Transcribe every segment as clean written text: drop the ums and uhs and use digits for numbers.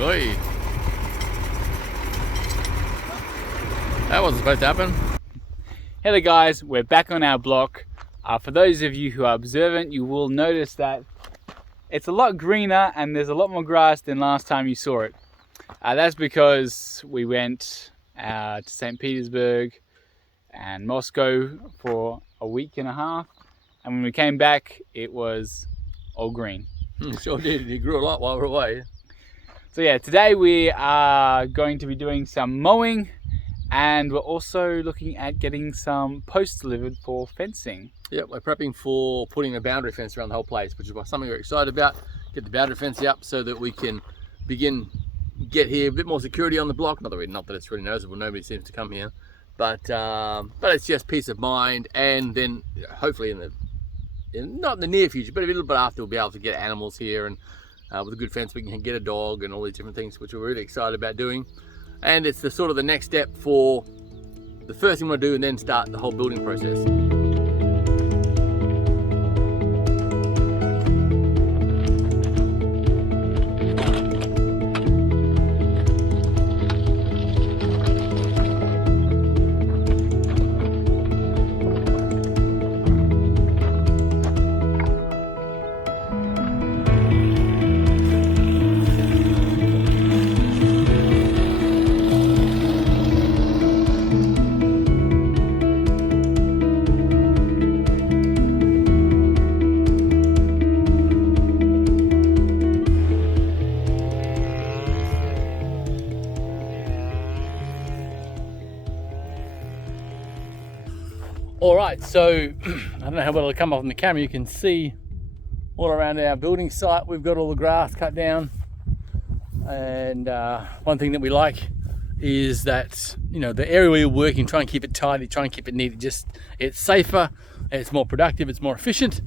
Oi. That wasn't supposed to happen. Hello guys, we're back on our block. For those of you who are observant, you will notice that it's a lot greener and there's a lot more grass than last time you saw it. That's because we went to St. Petersburg and Moscow for a week and a half, and when we came back it was all green. Sure did, it grew a lot while we were away. So yeah, today we are going to be doing some mowing, and we're also looking at getting some posts delivered for fencing. Yep, we're prepping for putting a boundary fence around the whole place, which is something we're excited about. Get the boundary fence up so that we can get here a bit more security on the block. Not that it's really noticeable, nobody seems to come here, but it's just peace of mind. And then hopefully not in the near future, but a little bit after, we'll be able to get animals here, and with a good fence we can get a dog and all these different things, which we're really excited about doing. And it's the sort of the next step for the first thing we'll do, and then start the whole building process. All right, so I don't know how well it'll come off on the camera. You can see all around our building site, we've got all the grass cut down. And one thing that we like is that, you know, the area where you're working, try and keep it tidy, try and keep it neat. It's safer, it's more productive, it's more efficient,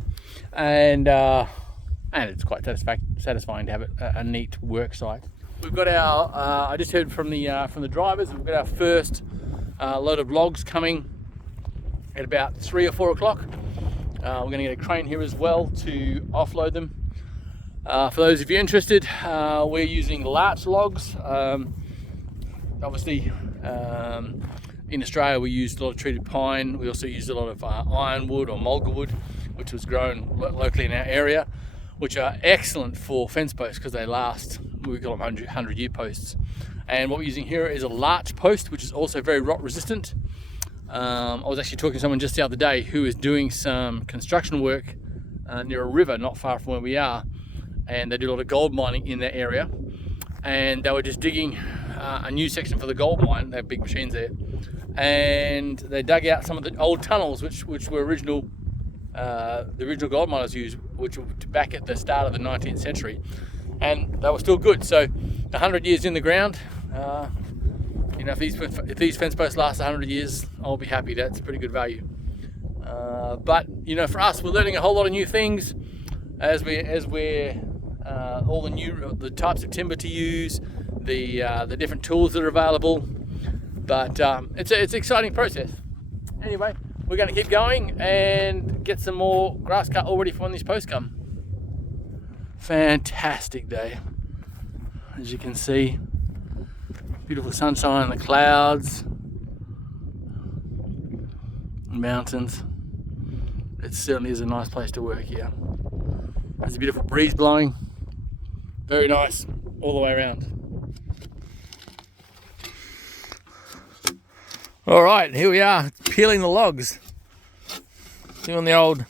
and it's quite satisfying to have a neat work site. We've got our, I just heard from the drivers, we've got our first load of logs coming at about 3 or 4 o'clock. We're going to get a crane here as well to offload them. For those of you interested, we're using larch logs. Obviously, in Australia we used a lot of treated pine. We also used a lot of ironwood or mulga wood, which was grown locally in our area, which are excellent for fence posts because they last. We call them 100-year posts. And what we're using here is a larch post, which is also very rot resistant. I was actually talking to someone just the other day who is doing some construction work near a river not far from where we are, and they do a lot of gold mining in that area, and they were just digging a new section for the gold mine. They have big machines there, and they dug out some of the old tunnels which were the original gold miners used, which were back at the start of the 19th century, and they were still good. So 100 years in the ground, you know, if these fence posts last 100 years, I'll be happy. That's pretty good value. But you know, for us, we're learning a whole lot of new things as we're all the types of timber to use, the different tools that are available. But it's an exciting process. Anyway, we're going to keep going and get some more grass cut all ready for when these posts come. Fantastic day, as you can see. Beautiful sunshine, the clouds, mountains. It certainly is a nice place to work here. There's a beautiful breeze blowing. Very nice all the way around. All right, here we are, peeling the logs. Doing the old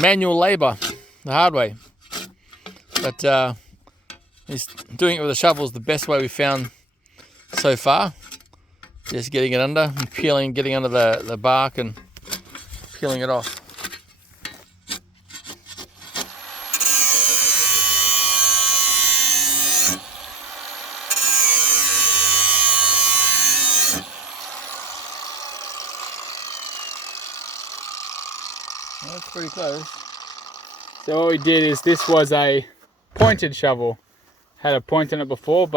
manual labor, the hard way. But doing it with a shovel is the best way we found so far. Just getting it under and peeling, getting under the bark and peeling it off. Well, that's pretty close. So what we did is, this was a pointed shovel. Had a point on it before,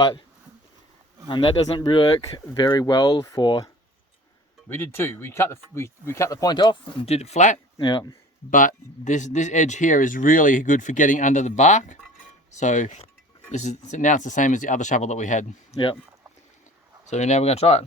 and that doesn't work very well for. We did too. We cut the point off and did it flat. Yeah. But this edge here is really good for getting under the bark. So This is now it's the same as the other shovel that we had. Yep. So now we're going to try it.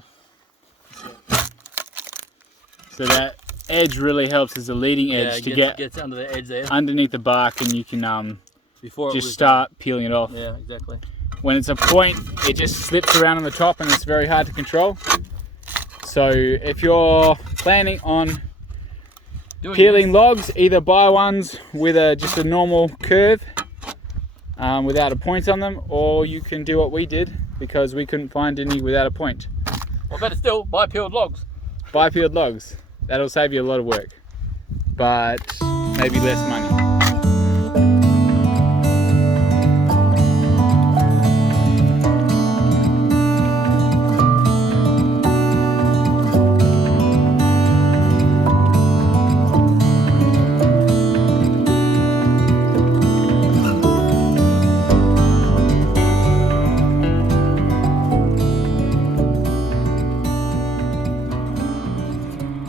So that edge really helps as a leading edge to gets under the edge there. underneath the bark, and you can Before just start peeling it off. Yeah, exactly. When it's a point, it just slips around on the top and it's very hard to control. So if you're planning on peeling logs, either buy ones with just a normal curve without a point on them, or you can do what we did because we couldn't find any without a point. Or better still, buy peeled logs. Buy peeled logs. That'll save you a lot of work, but maybe less money.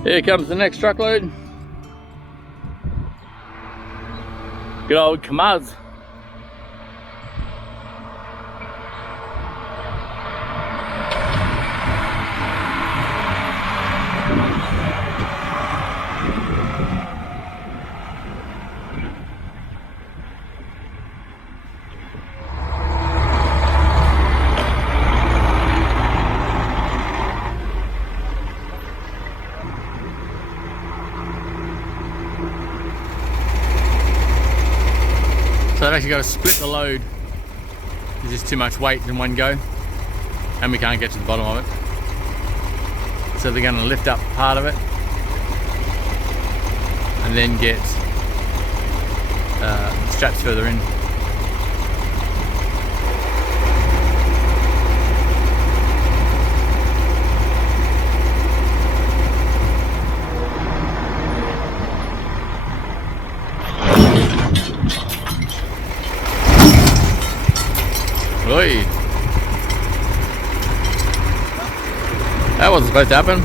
Here comes the next truckload. Good old Kamaz. So I've actually got to split the load. There's just too much weight in one go and we can't get to the bottom of it. So they're going to lift up part of it and then get straps further in. Oi. That wasn't supposed to happen.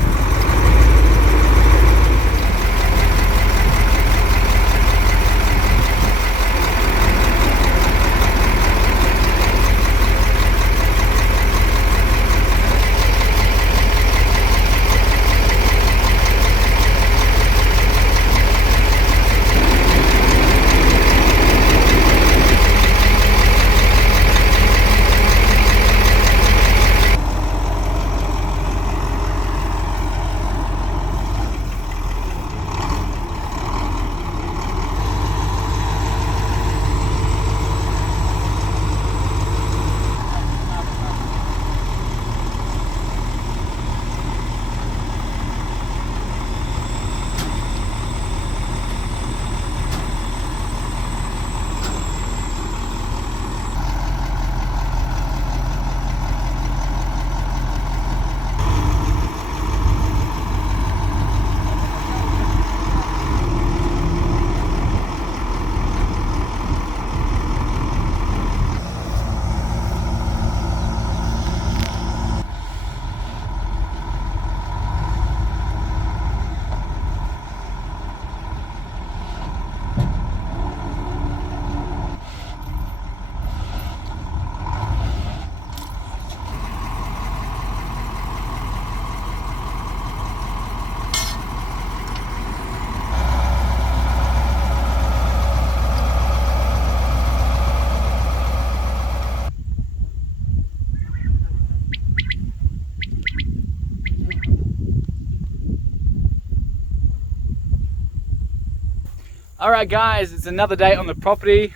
Alright guys, it's another day on the property.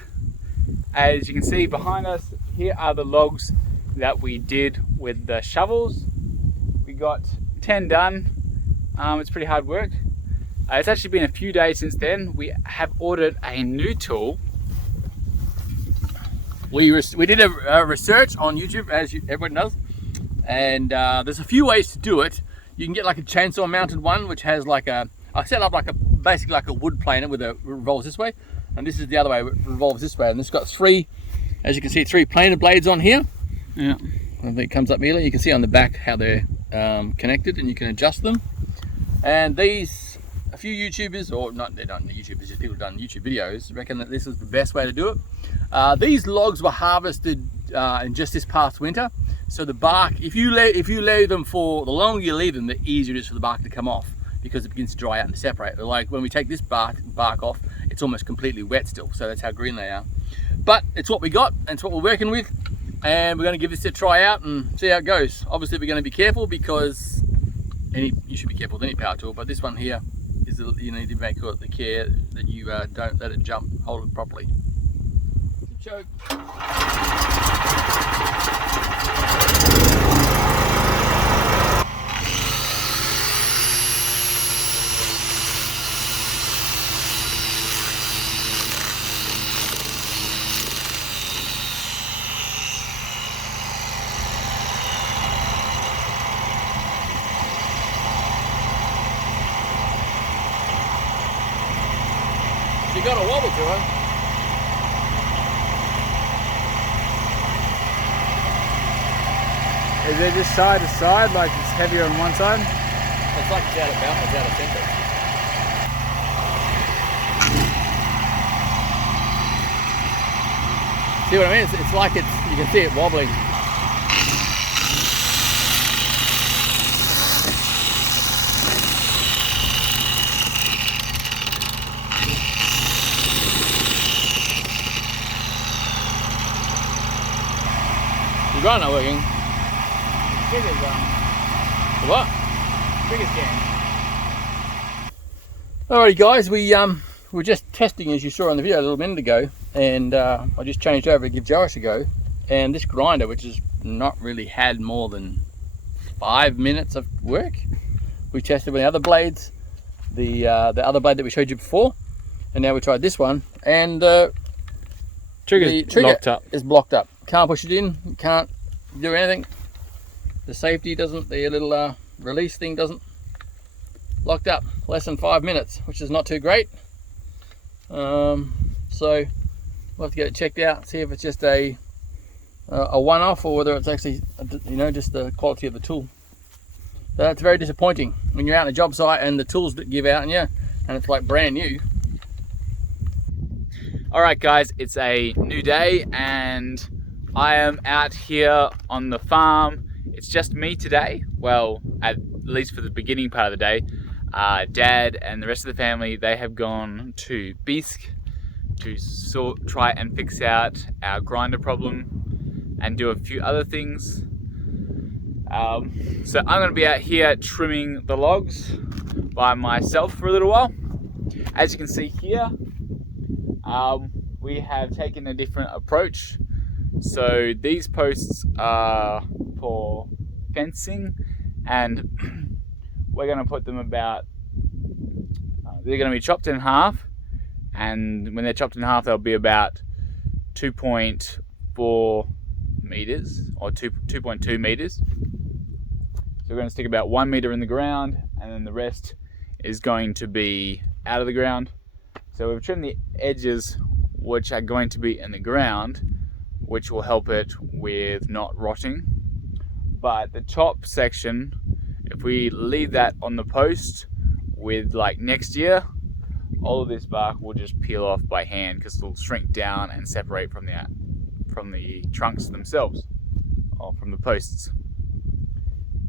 As you can see behind us, here are the logs that we did with the shovels. We got 10 done. It's pretty hard work. It's actually been a few days since then. We have ordered a new tool. We did a research on YouTube, as everyone does, and there's a few ways to do it. You can get like a chainsaw mounted one, which has like I set up like basically like a wood planer with a revolves this way, and this is the other way, it revolves this way, and it's got three, as you can see, three planer blades on here. Yeah. I think it comes up here. You can see on the back how they're connected, and you can adjust them. And these, a few YouTubers, or not, they're not YouTubers, just people who've done YouTube videos, reckon that this is the best way to do it. These logs were harvested in just this past winter. So the bark, if you leave them for, the longer you leave them, the easier it is for the bark to come off, because it begins to dry out and separate. Like when we take this bark off, it's almost completely wet still, so that's how green they are. But it's what we got, and it's what we're working with, and we're going to give this a try out and see how it goes. Obviously we're going to be careful, because you should be careful with any power tool, but this one here is, you need to make sure the care that you don't let it jump, hold it properly. Choke. You got a wobble to her. Is it just side to side, like it's heavier on one side? It's like it's out of balance, it's out of center. See what I mean? It's like you can see it wobbling. Your grind not working. Trigger's What? trigger's jammed. Alrighty guys, we're just testing, as you saw in the video a little minute ago, and I just changed over to give Josh a go, and this grinder, which has not really had more than 5 minutes of work, we tested with the other blades, the other blade that we showed you before, and now we tried this one, and Trigger's trigger locked up. is blocked up. Can't push it in, can't do anything. The safety doesn't, the little release thing doesn't, locked up. Less than 5 minutes, which is not too great. So we'll have to get it checked out, see if it's just a one-off, or whether it's actually, just the quality of the tool. So that's very disappointing when you're out on a job site and the tools that give out on you, and it's like brand new. All right, guys, it's a new day, and I am out here on the farm. It's just me today. Well, at least for the beginning part of the day. Dad and the rest of the family, they have gone to Bisque to try and fix out our grinder problem and do a few other things. So I'm going to be out here trimming the logs by myself for a little while. As you can see here, we have taken a different approach. So these posts are for fencing, and we're going to put them about, they're going to be chopped in half, and when they're chopped in half they'll be about 2.4 meters or 2.2 meters. So we're going to stick about 1 meter in the ground, and then the rest is going to be out of the ground. So we've trimmed the edges which are going to be in the ground, which will help it with not rotting. But the top section, if we leave that on the post with like next year, all of this bark will just peel off by hand, because it'll shrink down and separate from the trunks themselves, or from the posts.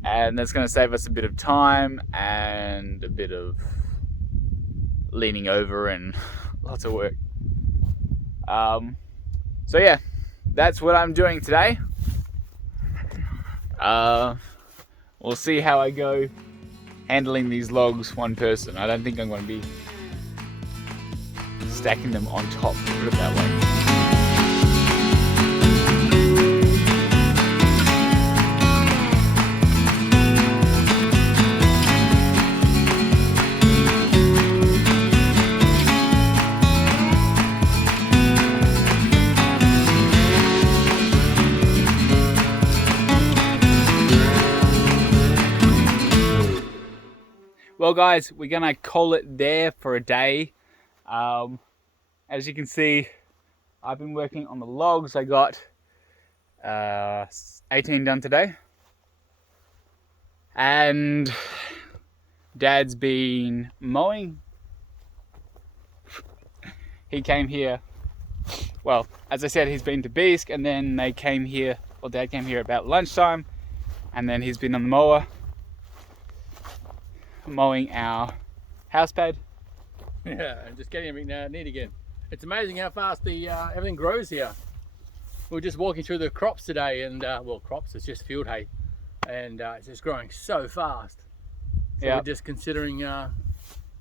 And that's going to save us a bit of time and a bit of leaning over and lots of work. So yeah, that's what I'm doing today. We'll see how I go handling these logs one person. I don't think I'm going to be stacking them on top, put it that way. Well guys, we're gonna call it there for a day. As you can see, I've been working on the logs. I got 18 done today. And Dad's been mowing. He came here well, as I said, he's been to Beesk, and then they came here, or Dad came here about lunchtime, and then he's been on the mower mowing our house pad. Yeah, and just getting everything neat again. It's amazing how fast the everything grows here. We were just walking through the crops today, and well, crops, it's just field hay, and it's just growing so fast. So Yeah. we're just considering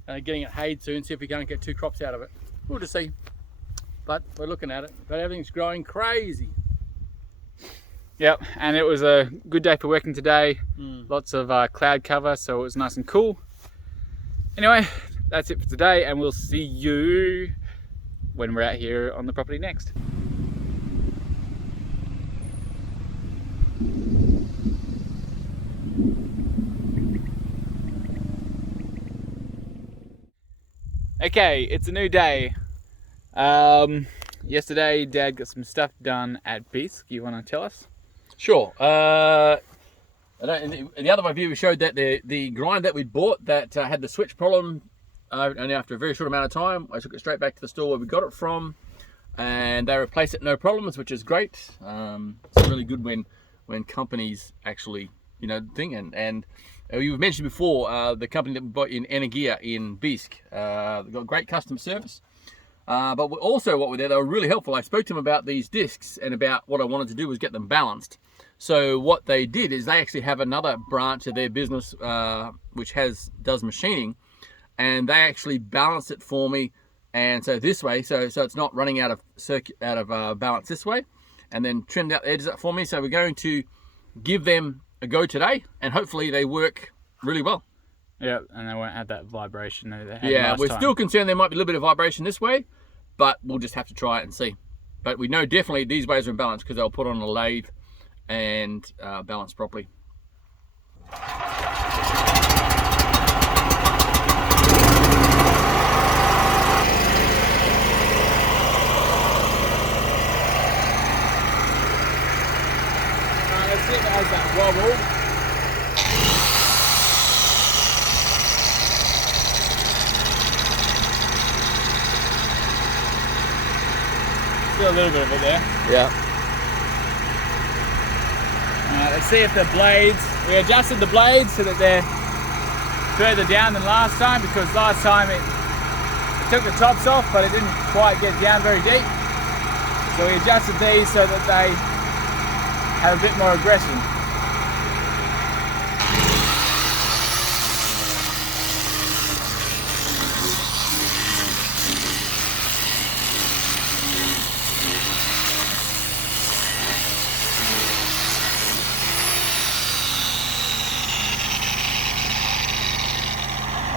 getting it hayed soon, see if we can't get 2 crops out of it. We'll just see, but we're looking at it. But everything's growing crazy. Yep, and it was a good day for working today. Lots of cloud cover, so it was nice and cool. Anyway, that's it for today, and we'll see you when we're out here on the property next. Okay, it's a new day. Yesterday, Dad got some stuff done at Beesk. You want to tell us? Sure. In the other review, we showed that the grind that we bought that had the switch problem, and after a very short amount of time, I took it straight back to the store where we got it from, and they replaced it no problems, which is great. It's really good when companies actually, you know, think and you've mentioned before the company that we bought in Energia in Beesk. They've got great customer service. But also what were there, they were really helpful. I spoke to them about these discs and about what I wanted to do was get them balanced. So what they did is they actually have another branch of their business which does machining, and they actually balanced it for me. And so this way, so it's not running out of balance this way, and then trimmed out the edges for me. So we're going to give them a go today, and hopefully they work really well. Yeah, and they won't have that vibration that they had Yeah, last we're time. still concerned there might be a little bit of vibration this way, but we'll just have to try it and see. But we know definitely these ways are in balance because they'll put on a lathe and balance properly. Let's see if it has that wobble. Still a little bit of it there. Yeah. Let's see if the blades, we adjusted the blades so that they're further down than last time, because last time it took the tops off but it didn't quite get down very deep. So we adjusted these so that they have a bit more aggression.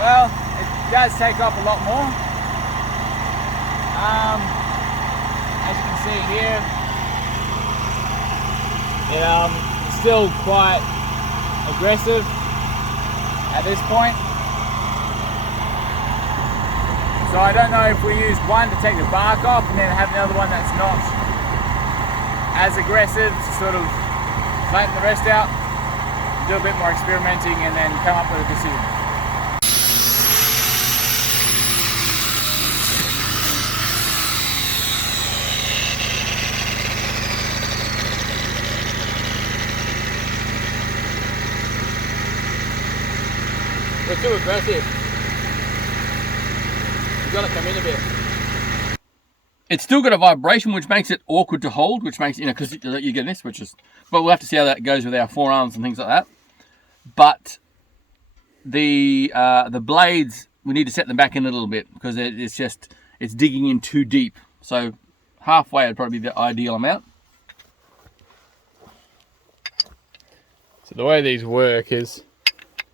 Well, it does take off a lot more. As you can see here, it's still quite aggressive at this point. So I don't know if we use one to take the bark off and then have another one that's not as aggressive to sort of flatten the rest out, do a bit more experimenting, and then come up with a decision. We're too aggressive. You've got to come in a bit. It's still got a vibration, which makes it awkward to hold, which makes, you know, because you get this, which is, but we'll have to see how that goes with our forearms and things like that. But the blades, we need to set them back in a little bit because it's digging in too deep. So halfway would probably be the ideal amount. So the way these work is,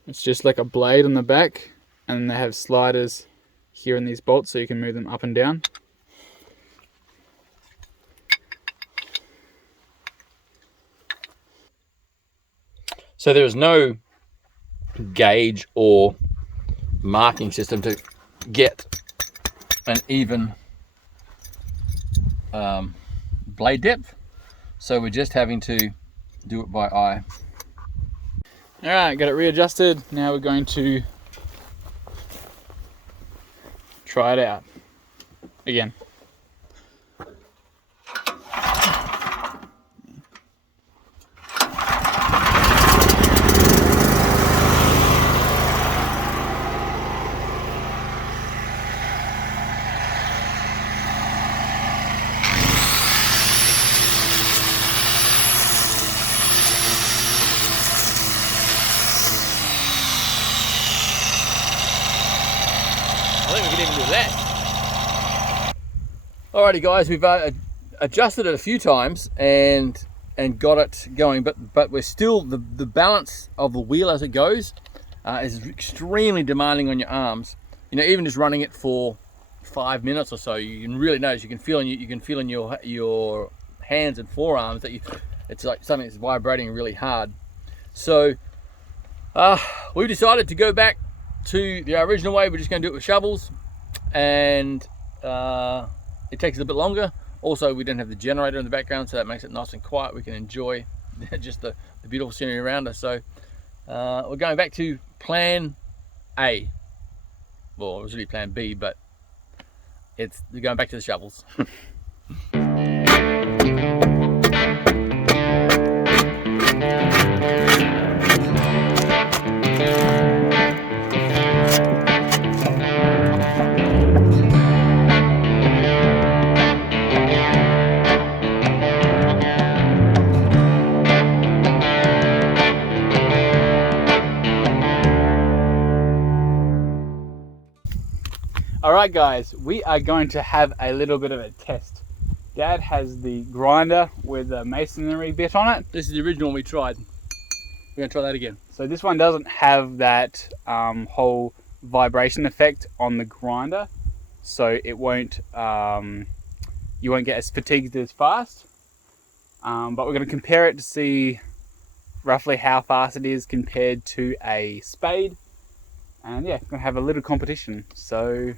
it's just like a blade on the back, and they have sliders here in these bolts so you can move them up and down. So there is no gauge or marking system to get an even blade depth. So we're just having to do it by eye. All right, got it readjusted. Now we're going to try it out again. of that. Alrighty guys, we've adjusted it a few times and got it going, but we're still, the balance of the wheel as it goes is extremely demanding on your arms. You know, even just running it for 5 minutes or so, you can really notice, you can feel in your hands and forearms that it's like something that's vibrating really hard. So we've decided to go back to the original way. We're just going to do it with shovels, and it takes a little bit longer. Also, we don't have the generator in the background, so that makes it nice and quiet. We can enjoy just the beautiful scenery around us. So we're going back to plan A. Well, it was really plan B, but we're going back to the shovels. Alright guys, we are going to have a little bit of a test. Dad has the grinder with a masonry bit on it. This is the original one we tried. We're going to try that again. So this one doesn't have that whole vibration effect on the grinder, so it won't, you won't get as fatigued as fast. But we're going to compare it to see roughly how fast it is compared to a spade. And yeah, going to have a little competition. So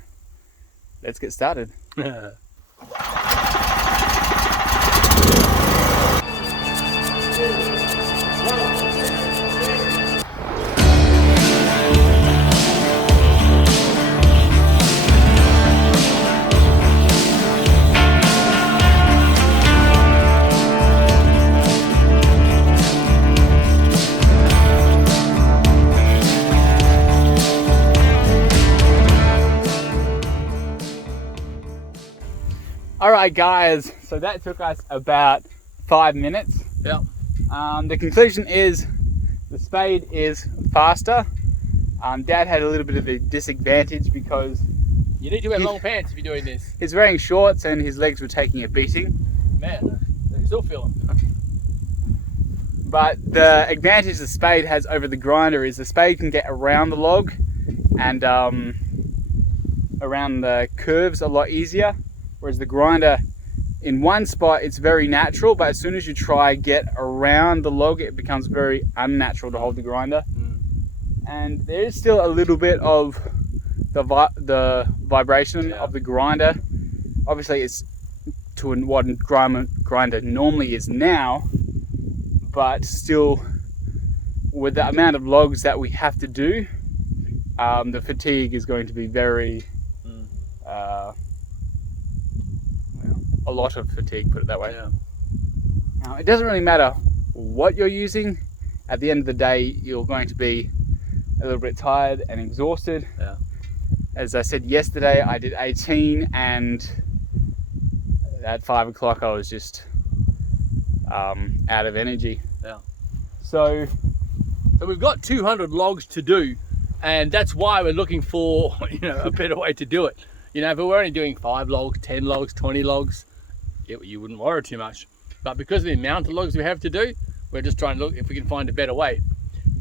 let's get started. Alright guys, so that took us about 5 minutes. Yeah. The conclusion is the spade is faster. Dad had a little bit of a disadvantage because you need to wear long pants if you're doing this. He's wearing shorts and his legs were taking a beating. Man, they still feel them. But the advantage the spade has over the grinder is the spade can get around the log and around the curves a lot easier. Whereas the grinder, in one spot, it's very natural, but as soon as you try get around the log, it becomes very unnatural to hold the grinder. And there is still a little bit of the vibration of the grinder. Obviously, it's to what a grinder normally is now, but still, with the amount of logs that we have to do, the fatigue is going to be very... a lot of fatigue, put it that way. Yeah. Now, it doesn't really matter what you're using. At the end of the day, you're going to be a little bit tired and exhausted. Yeah. As I said yesterday, I did 18, and at 5 o'clock I was just out of energy. Yeah. So we've got 200 logs to do, and that's why we're looking for, you know, a better way to do it. You know, if we were only doing 5 logs, 10 logs, 20 logs, you wouldn't worry too much. But because of the amount of logs we have to do, we're just trying to look if we can find a better way.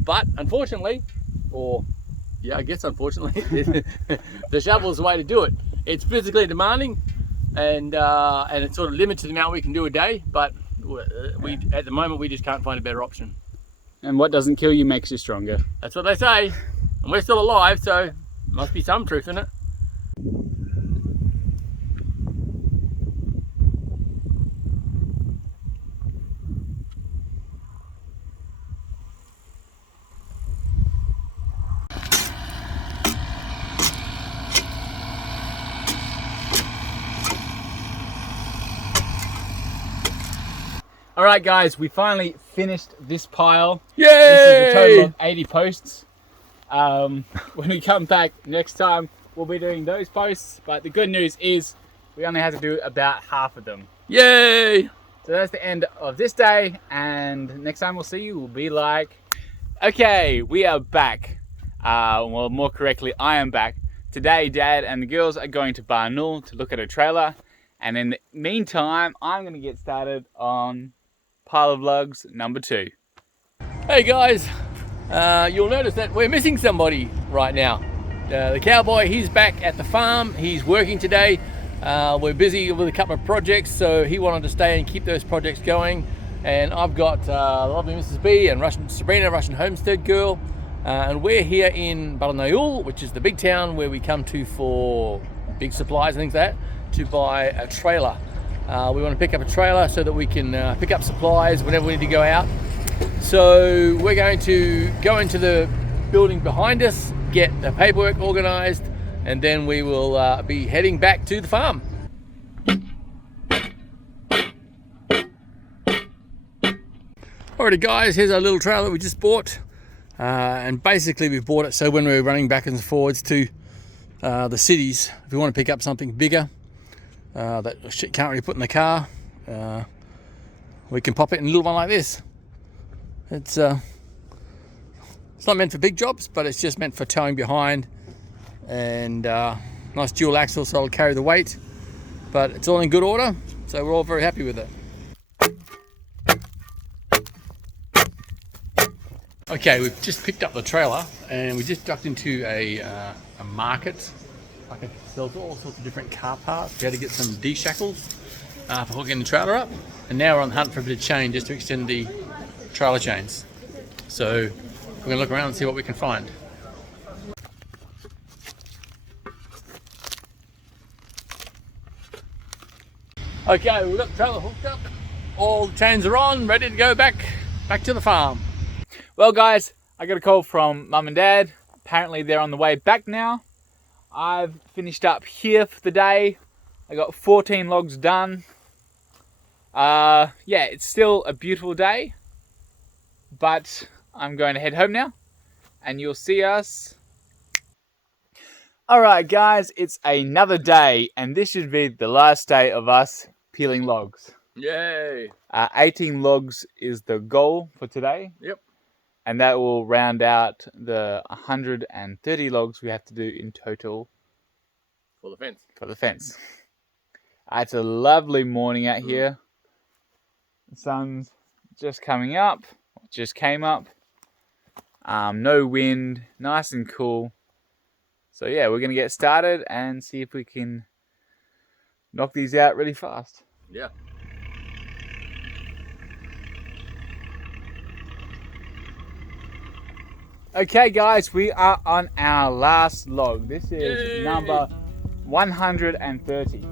But unfortunately, or yeah, I guess unfortunately, the shovel is the way to do it. It's physically demanding, and it sort of limits the amount we can do a day. But at the moment, we just can't find a better option. And what doesn't kill you makes you stronger. That's what they say, and we're still alive, so there must be some truth in it. Alright guys, we finally finished this pile. Yay! This is a total of 80 posts. When we come back next time, we'll be doing those posts, but the good news is we only had to do about half of them. Yay! So that's the end of this day, and next time we'll see you, we'll be like, okay, we are back. Well, more correctly, I am back today Dad and the girls are going to Barnoul to look at a trailer, and in the meantime I'm going to get started on pile of lugs number 2. Hey guys, you'll notice that we're missing somebody right now. The cowboy, he's back at the farm, he's working today. We're busy with a couple of projects, so he wanted to stay and keep those projects going. And I've got lovely Mrs. B and Sabrina, Russian homestead girl, and we're here in Barnoul, which is the big town where we come to for big supplies and things like that, to buy a trailer. We want to pick up a trailer so that we can pick up supplies whenever we need to go out. So we're going to go into the building behind us, get the paperwork organized, and then we will be heading back to the farm. Alrighty guys, here's our little trailer we just bought, and basically we bought it so when we're running back and forwards to the cities, if we want to pick up something bigger that shit can't really put in the car, we can pop it in a little one like this. It's not meant for big jobs, but it's just meant for towing behind, and nice dual axle so it'll carry the weight, but it's all in good order, so we're all very happy with it. Okay, we've just picked up the trailer and we just ducked into a market. Like it sells all sorts of different car parts. We had to get some D-shackles for hooking the trailer up, and now we're on the hunt for a bit of chain just to extend the trailer chains. So we're going to look around and see what we can find. Okay, we've got the trailer hooked up. All the chains are on, ready to go back to the farm. Well guys, I got a call from Mum and Dad. Apparently they're on the way back now. I've finished up here for the day. I got 14 logs done. Yeah, it's still a beautiful day, but I'm going to head home now and you'll see us. Alright guys, it's another day and this should be the last day of us peeling logs. Yay! 18 logs is the goal for today. Yep. And that will round out the 130 logs we have to do in total For the fence. for the fence. It's a lovely morning out here. The sun's just coming up, just came up. No wind, nice and cool. So yeah, we're going to get started and see if we can knock these out really fast. Yeah. Okay guys, we are on our last log. This is Yay! number 130.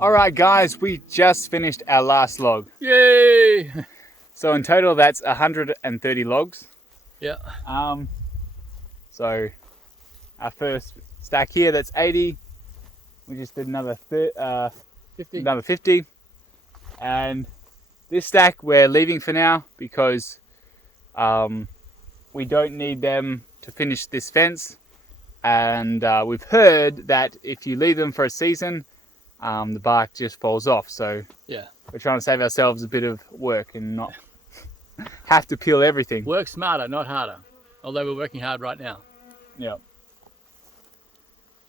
Alright guys, we just finished our last log. Yay! So in total that's 130 logs. Yeah. So our first stack here, that's 80. We just did another 50. another 50. And this stack we're leaving for now because we don't need them to finish this fence. And we've heard that if you leave them for a season, the bark just falls off. So Yeah. we're trying to save ourselves a bit of work and not have to peel everything. Work smarter, not harder. Although we're working hard right now. Yeah.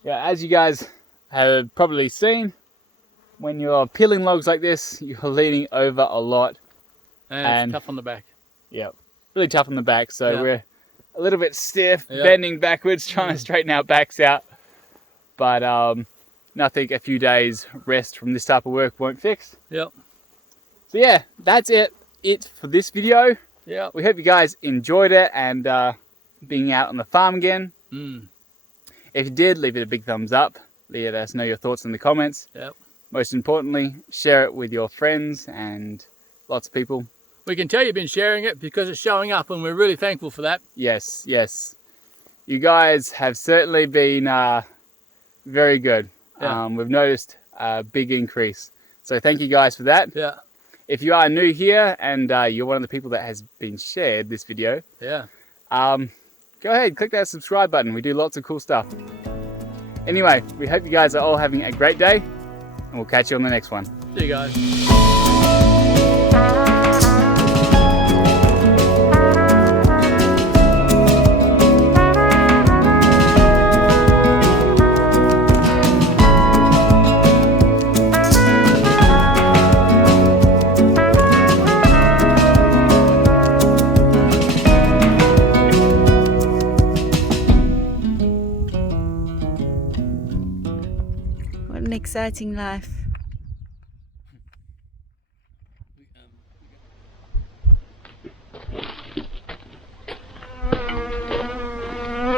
Yeah, as you guys have probably seen, when you're peeling logs like this, you're leaning over a lot. And it's tough on the back. Yeah, really tough on the back. So Yeah. we're a little bit stiff, Yeah. bending backwards, trying to straighten our backs out. But nothing a few days rest from this type of work won't fix. Yep. So yeah, that's it for this video. Yep. We hope you guys enjoyed it and being out on the farm again. Mm. If you did, leave it a big thumbs up. Let us know your thoughts in the comments. Yep. most importantly, share it with your friends and lots of people. We can tell you've been sharing it because it's showing up, and we're really thankful for that. Yes, yes. You guys have certainly been very good. Yeah. We've noticed a big increase. So thank you guys for that. Yeah, If you are new here and you're one of the people that has been shared this video, yeah. go ahead, click that subscribe button. We do lots of cool stuff. Anyway, we hope you guys are all having a great day, and we'll catch you on the next one. See you guys. What an exciting life.